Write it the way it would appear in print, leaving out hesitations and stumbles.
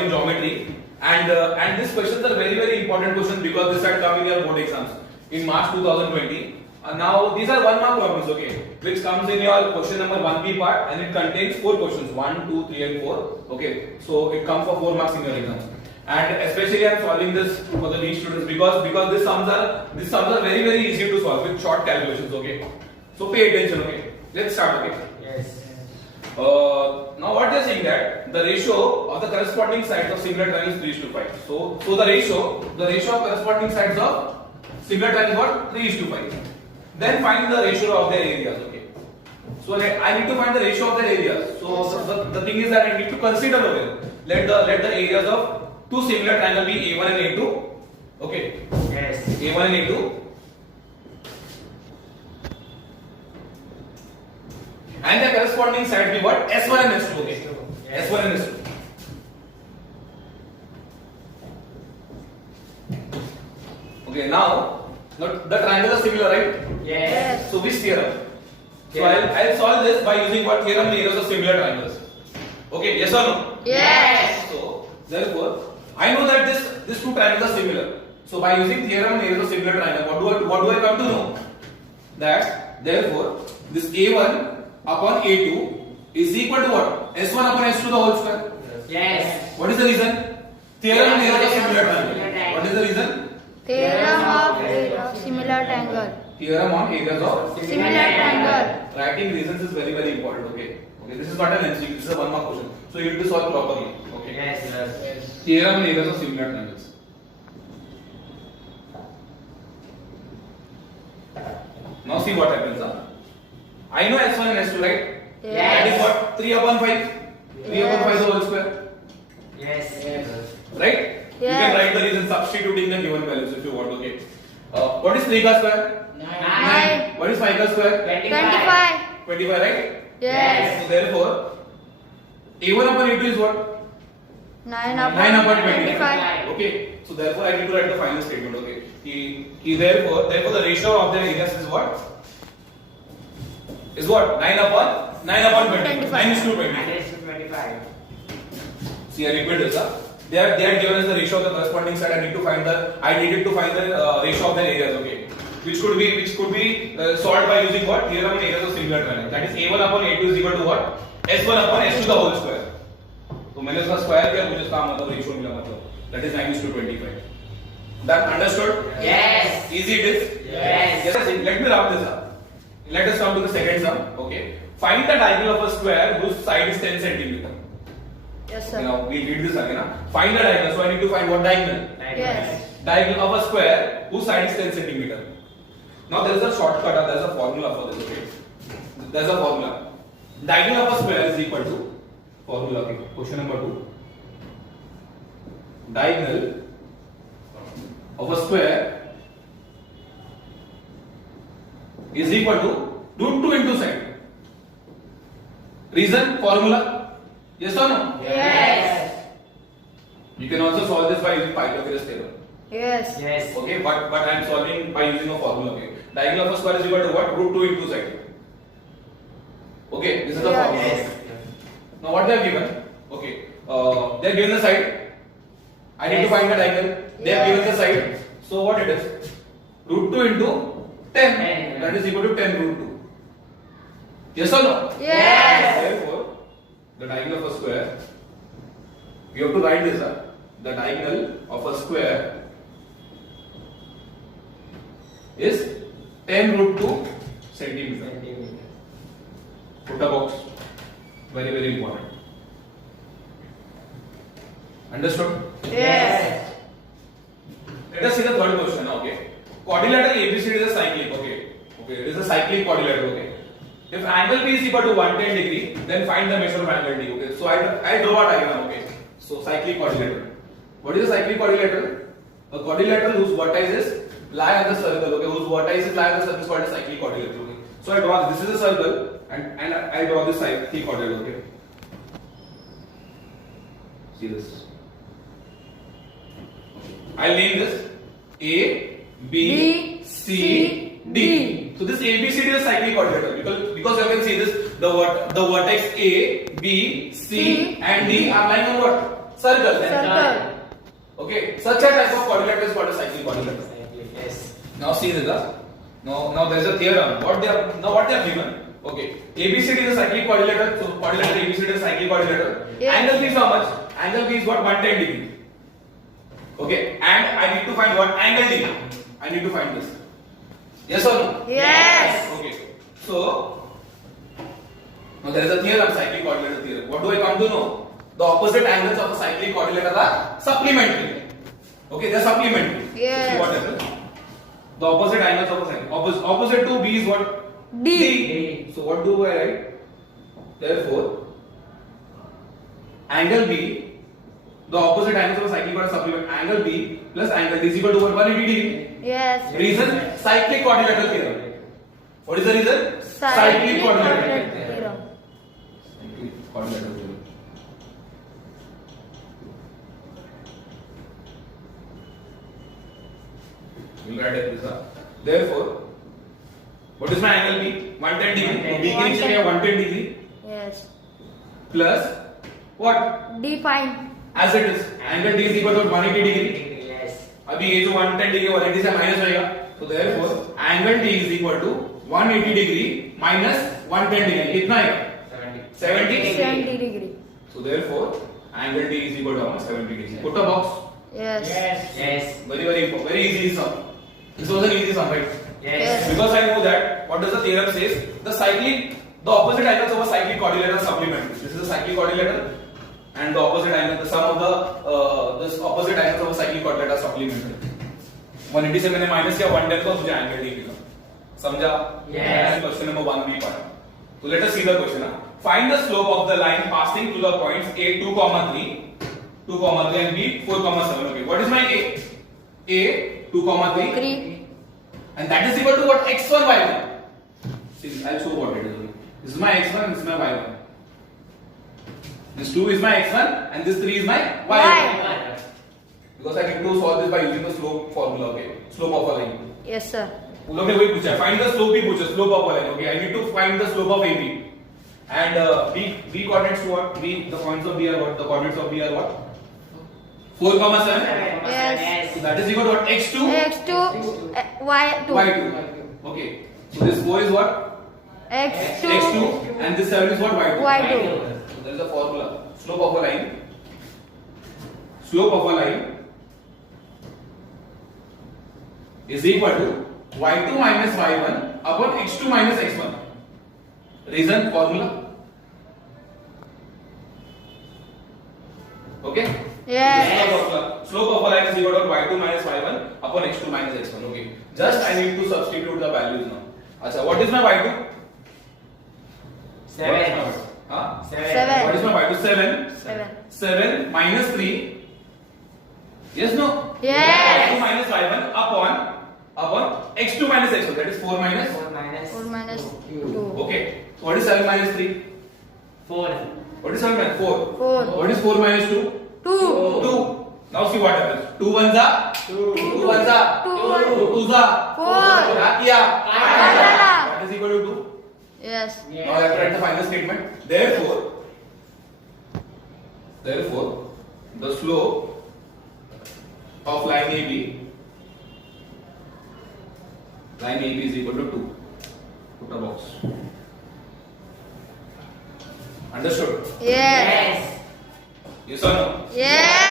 solving geometry, and these questions are very important questions because this had come in your board exams in March 2020. Now these are 1 mark problems, okay, which comes in your question number 1B part, and it contains 4 questions, 1, 2, 3 and 4. Okay, so it comes for 4 marks in your exams. And especially I am solving this for the weak students because these sums are very easy to solve with short calculations. Okay, so pay attention. Okay, let's start. Okay. Yes. Now what they are saying that the ratio of the corresponding sides of similar triangles is 3:5. So the ratio of corresponding sides of similar triangles what 3:5. Then find the ratio of their areas. Okay. So I need to find the ratio of their areas. So the thing is that I need to consider over. Let the areas of two similar triangles be A1 and A2. Okay. Yes. A1 and A2. And the corresponding side be what? S1 and S2. Okay. Yes. S1 and S2. Okay. Now the triangles are similar, right? Yes. So which theorem? So Theorem. I'll solve this by using what theorem? The areas of similar triangles. Okay. Yes or no? Yes. So therefore, I know that these two triangles are similar. So by using theorem and areas of similar triangle, what do I come to know? That therefore this A1 upon A2 is equal to what? S1 upon S2 the whole square. Yes. What is the reason? Theorem and areas of similar triangle. What is the reason? Theorem of similar triangle. Theorem on areas of Similar triangle. writing reasons is very important. Okay. Okay. This is not an MCQ. This is a 1 mark question. So you need to solve properly. Okay. Yes. Yes. Theorem and areas of similar triangles. Now see what happens. I know S1 and S2, right? Yes. That is what? 3 upon 5. 3 upon 5 the whole square. Yes. Yes. Right? You Yes. can write the reason substituting the given values if you want. Okay. What is 3 ka square? 9. What is 5 ka square? 25. 25, right? Yes. So therefore, A1 upon A2 is what? 9 9 upon 25. 25. Okay. So therefore, I need to write the final statement. Okay. Therefore the ratio of their areas is what? Is what? 9 upon 20. 9 is to 20. 25. See, I repeat this. They are given as the ratio of the corresponding side. I needed to find the ratio of their areas. Okay. Which could be solved by using what? Theorem and areas of similar triangle. That is A1 upon A2 is equal to what? S1 upon S2 the whole square. तो मैंने उसका square किया मुझे इसका मतलब ratio मिला मतलब that is 9:25. That understood? Yes. Easy it is? Yes. Yes. Let me wrap this up. Let us come to the second sum. Okay. Find the diagonal of a square whose side is 10 centimeter. Yes, Okay, sir. now we read this again. Find the diagonal. So I need to find what diagonal? Yes. Diagonal of a square whose side is 10 centimeter. Now there is a shortcut. There is a formula for this. Okay. There is a formula. Diagonal of a square is equal to formula. Okay. Question number 2. Diagonal of a square is equal to root 2 into side. Reason? Formula? Yes or no? Yes. You can also solve this by using Pythagoras theorem. Yes. Yes. Okay, but I am solving by using a formula. Okay. Diagonal of a square is equal to what? Root 2 into side. Okay, this is the Yes. formula. Yes. Now what they have given? Okay, they have given the side. I need to Yes. find the diagonal. They have given the side. So what it is? Root 2 into 10. 10. That is equal to 10 root 2. Yes or no? Yes. Therefore, the diagonal of a square, you have to write this. The diagonal of a square is 10 root 2 centimeter. Put a box. Very important. Understood? Yes. Let us see the third question. Okay. Quadrilateral ABCD is a cyclic. Okay. Okay. It is a cyclic quadrilateral. Okay. If angle P is equal to 110 degree, then find the measure of angle D. Okay. So I draw a diagram. Okay. So cyclic quadrilateral. What is a cyclic quadrilateral? A quadrilateral whose vertices lie on the circle. Okay. Whose vertices lie on the circle is called a cyclic quadrilateral. Okay. So I draw this is a circle and I draw this cyclic quadrilateral. Okay. See this. I'll name this A, B, C, D. So this ABCD is a cyclic quadrilateral because you can see this the vertex A, B, C and D are lying on what? circle. Then Circle. okay, such a type of quadrilateral is called a cyclic quadrilateral. Yes. Now see this. Now there is a theorem. What they have given? Okay, ABCD is a cyclic quadrilateral. So quadrilateral ABCD is a cyclic quadrilateral. Yes. Angle B is how much? Angle B is what? 110 degree. Okay, and I need to find what? Angle D. I need to find this. Yes or no? Yes. Okay. So now there is a theorem, cyclic quadrilateral theorem. What do I come to know? The opposite angles of a cyclic quadrilateral are supplementary. Okay, they are supplementary. Yes. See what happens? The opposite angles of a cyclic. Opposite to B is what? D. So what do I write? Therefore, angle B, the opposite angles of a cyclic quadrilateral supplement. Angle B plus angle D is equal to what? 180 degree. Yes. Reason? Cyclic quadrilateral theorem. What is the reason? Cyclic quadrilateral theorem. theorem. Cyclic quadrilateral theorem. We'll write it this up. Therefore, what is my angle B? 110 degree. B के नीचे क्या 110 degree Yes. plus what? D fine. As it is. Angle D is equal to 180 degree. Yes. अभी ये जो 110 degree 180 से minus होएगा. So therefore, angle D is equal to 180 degree minus 110 degree. कितना आएगा? 70. 70 degree. So therefore, angle D is equal to how much? 70 degree. Put a box. Yes. Yes. Very easy sum. This was an easy sum, right? Yes. Because I know that what does the theorem says? The opposite angles of a cyclic quadrilateral are supplementary. This is a cyclic quadrilateral, and the opposite angle, the sum of the this opposite angles of a cyclic quadrilateral are supplementary. 180 से मैंने minus किया 110 को मुझे angle D मिला. समझा? Yes. Question number 1 भी पढ़ा. So let us see the question now. Find the slope of the line passing through the points A 2, 3 and B 4, 7. Okay, what is my A? A 2, 3. 3. And that is equal to what? X1, Y1. See, I'll show what it is. This is my X1 and this is my Y1. This 2 is my X1 and this 3 is my Y1. Because I need to solve this by using the slope formula. Okay, slope of a line. Yes, sir. उन लोग ने वही पूछा. Find the slope भी पूछा. Slope of a line. Okay, I need to find the slope of AB. And B coordinates to what? B. The points of B are what? The coordinates of B are what? 4, 7. Yes. So that is equal to what? X2. X2. Y2. Y2. Okay. So this 4 is what? X2. X2 and this 7 is what? Y2. Y2. So there is a formula. Slope of a line. Slope of a line is equal to Y2 minus Y1 upon X2 minus X1. Reason? Formula. Okay? Yes. This is the formula. Slope of a line is equal to Y2 minus Y1 upon X2 minus X1. Okay. Just I need to substitute the values now. Acha, what is my Y2? 7. Huh? 7. What is my Y2? 7. 7. 7 minus 3. Yes, no? Yes. Y2 minus Y1 upon X2 minus X1. That is 4 minus. 4 minus 2. Okay. So what is 7 minus 3? 4. What is 7 minus 4? 4. What is 4 minus 2? 2. 2. Now see what happens. 2 ones are 2 ones are 2 twos are 4. क्या किया? डाला. That is equal to 2. Yes. Now I have to write the final statement. Therefore, the slope of line AB is equal to 2. Put a box. Understood? Yes. Yes. Yes or no? Yes.